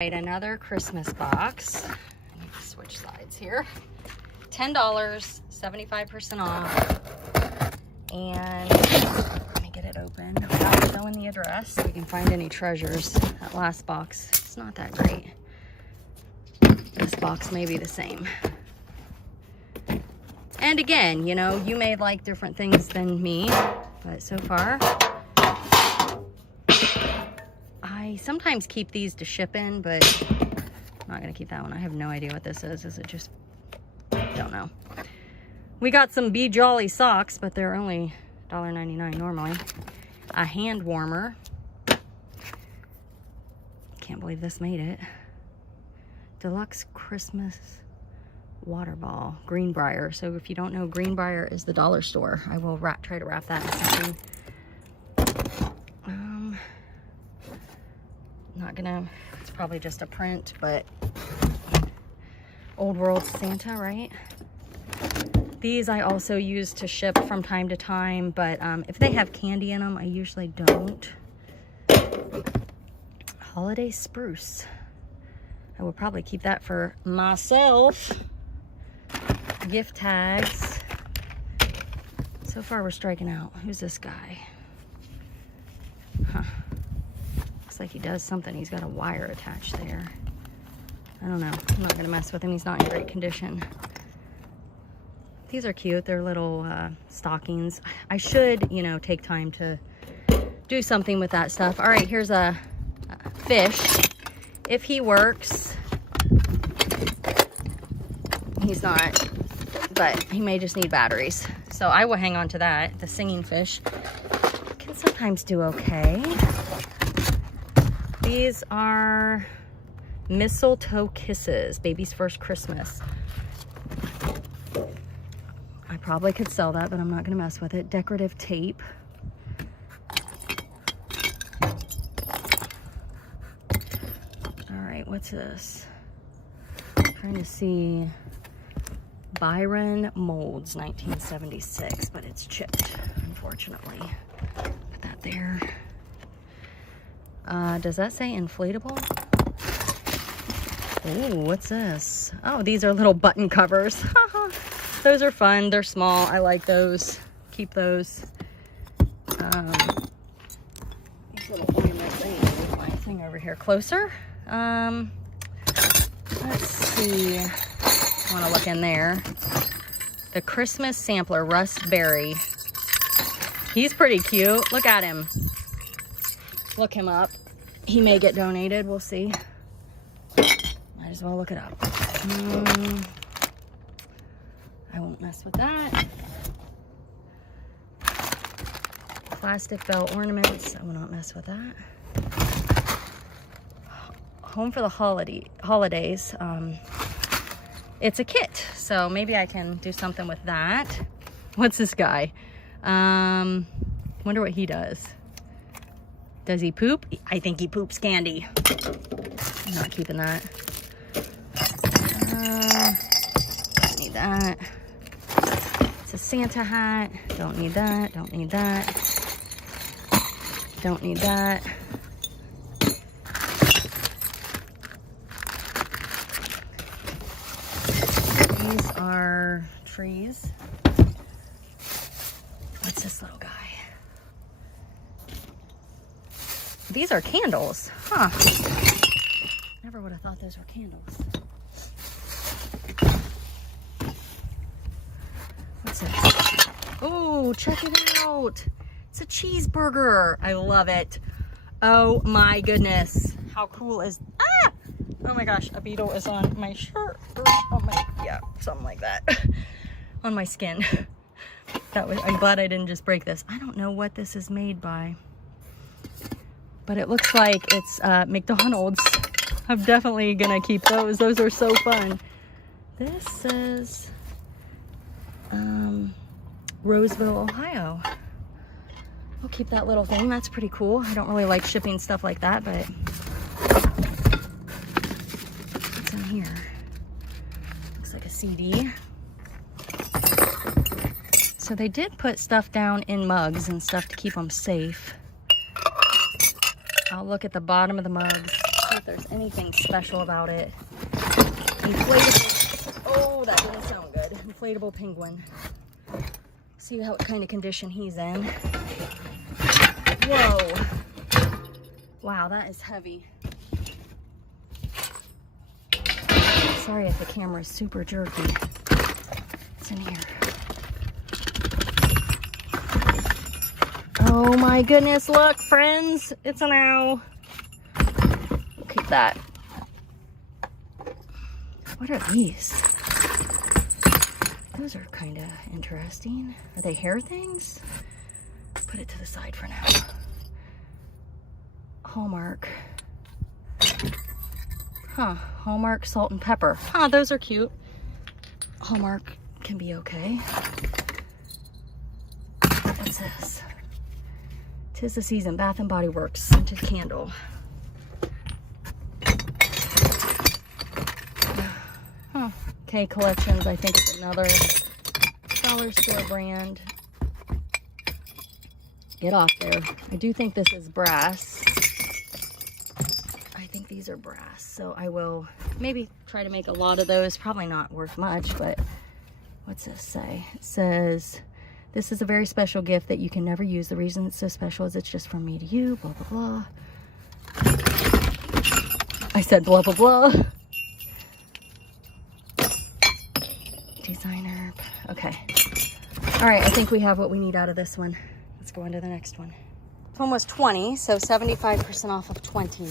Right, another Christmas box. I need to switch sides here. $10, 75% off. And let me get it open without showing the address so we can find any treasures. That last box, it's not that great. This box may be the same. And again, you know, you may like different things than me, but so far, I sometimes keep these to ship in, but I'm not gonna keep that one. I have no idea what this is. Is it just, don't know. We got some Be Jolly socks, but they're only $1.99 normally. A hand warmer. Can't believe this made it. Deluxe Christmas water ball, Greenbrier. So if you don't know, Greenbrier is the dollar store. I will try to wrap that in something. Not gonna, it's probably just a print, but Old World Santa, right? These I also use to ship from time to time, but if they have candy in them, I usually don't. Holiday spruce. I will probably keep that for myself. Gift tags. So far we're striking out. Who's this guy? Huh. Looks like he does something. He's got a wire attached there. I don't know. I'm not gonna mess with him. He's not in great condition. These are cute. They're little stockings. I should, you know, take time to do something with that stuff. All right, here's a fish. If he works, he's not, but he may just need batteries. So I will hang on to that. The singing fish can sometimes do okay. These are mistletoe kisses, baby's first Christmas. I probably could sell that, but I'm not gonna mess with it. Decorative tape. All right, what's this? I'm trying to see. Byron Molds, 1976, but it's chipped, unfortunately. Put that there. Does that say inflatable? Oh, what's this? Oh, these are little button covers. Those are fun. They're small. I like those. Keep those. These little ornaments. I need to move my thing over here closer. Let's see. I want to look in there. The Christmas sampler, Russ Berry. He's pretty cute. Look at him. Look him up. He may get donated. We'll see. Might as well look it up. I won't mess with that. Plastic bell ornaments. I will not mess with that. Home for the holidays. It's a kit, so maybe I can do something with that. What's this guy? Wonder what he does. Does he poop? I think he poops candy. I'm not keeping that. Don't need that. It's a Santa hat. Don't need that. Don't need that. Don't need that. These are trees. What's this little guy? These are candles. Huh. Never would have thought those were candles. What's this? Oh, check it out. It's a cheeseburger. I love it. Oh my goodness. How cool is... Ah! Oh my gosh, a beetle is on my shirt. Oh my, yeah, something like that. On my skin. I'm glad I didn't just break this. I don't know what this is made by, but it looks like it's McDonald's. I'm definitely gonna keep those. Those are so fun. This says Roseville, Ohio. I'll keep that little thing. That's pretty cool. I don't really like shipping stuff like that, but what's in here? Looks like a CD. So they did put stuff down in mugs and stuff to keep them safe. I'll look at the bottom of the mugs, see if there's anything special about it. Inflatable, oh, that didn't sound good. Inflatable penguin. See what kind of condition he's in. Whoa. Wow, that is heavy. Sorry if the camera is super jerky. It's in here. Oh my goodness, look, friends. It's an owl. We'll keep that. What are these? Those are kind of interesting. Are they hair things? Put it to the side for now. Hallmark. Huh, Hallmark salt and pepper. Huh, those are cute. Hallmark can be okay. What's this? 'Tis the season, Bath and Body Works scented candle. Huh, K Collections, I think it's another dollar store brand. Get off there. I do think this is brass. I think these are brass, so I will maybe try to make a lot of those. Probably not worth much, but what's this say? It says, this is a very special gift that you can never use. The reason it's so special is it's just from me to you, blah, blah, blah. I said blah, blah, blah. Designer, okay. All right, I think we have what we need out of this one. Let's go on to the next one. This one was 20, so 75% off of 20.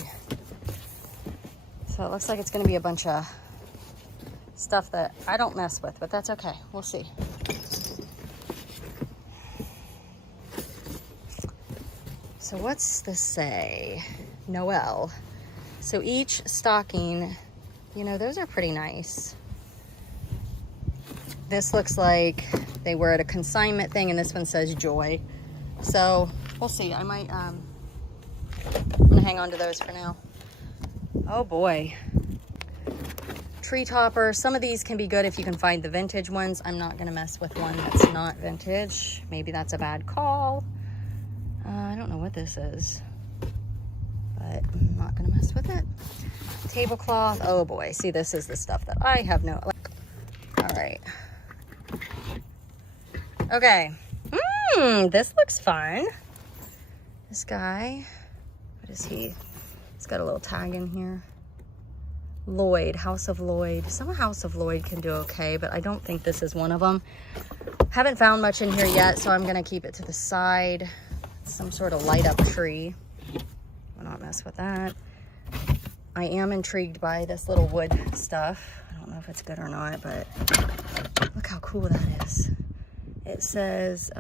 So it looks like it's gonna be a bunch of stuff that I don't mess with, but that's okay, we'll see. So what's this say? Noel. So each stocking, you know, those are pretty nice. This looks like they were at a consignment thing, and this one says joy. So we'll see. I might, I'm gonna hang on to those for now. Oh boy. Tree topper. Some of these can be good if you can find the vintage ones. I'm not gonna mess with one that's not vintage. Maybe that's a bad call. I don't know what this is, but I'm not gonna mess with it. Tablecloth. Oh boy. See, this is the stuff that I have no, all right. Okay. This looks fun. This guy, what is he? He's got a little tag in here. Lloyd, House of Lloyd. Some House of Lloyd can do okay, but I don't think this is one of them. Haven't found much in here yet, so I'm gonna keep it to the side. Some sort of light up tree. I'll not mess with that. I am intrigued by this little wood stuff. I don't know if it's good or not, but look how cool that is. It says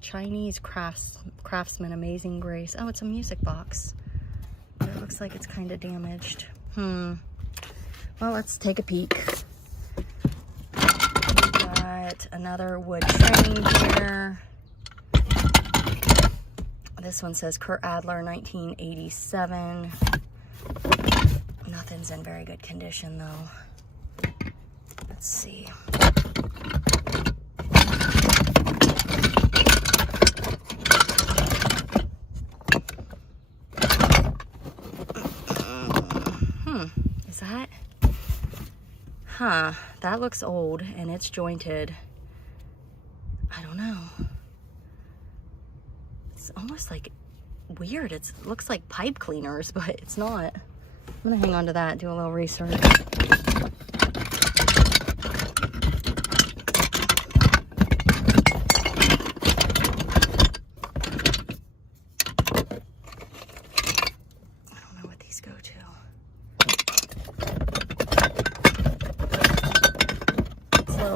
Chinese craftsman, amazing grace. Oh, it's a music box. But it looks like it's kind of damaged. Well, let's take a peek. We've got another wood train here. This one says Kurt Adler, 1987. Nothing's in very good condition though. Let's see. Is that? Huh, that looks old and it's jointed. I don't know. It's almost like weird. It looks like pipe cleaners, but it's not. I'm gonna hang on to that, do a little research.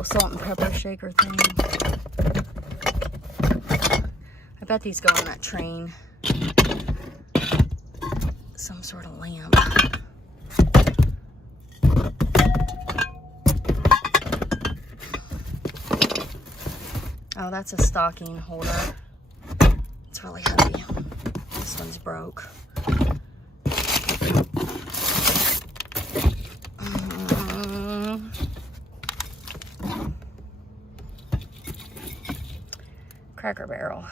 Salt and pepper shaker thing. I bet these go on that train. Some sort of lamp. Oh, that's a stocking holder. It's really heavy. This one's broke. Cracker Barrel.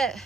it.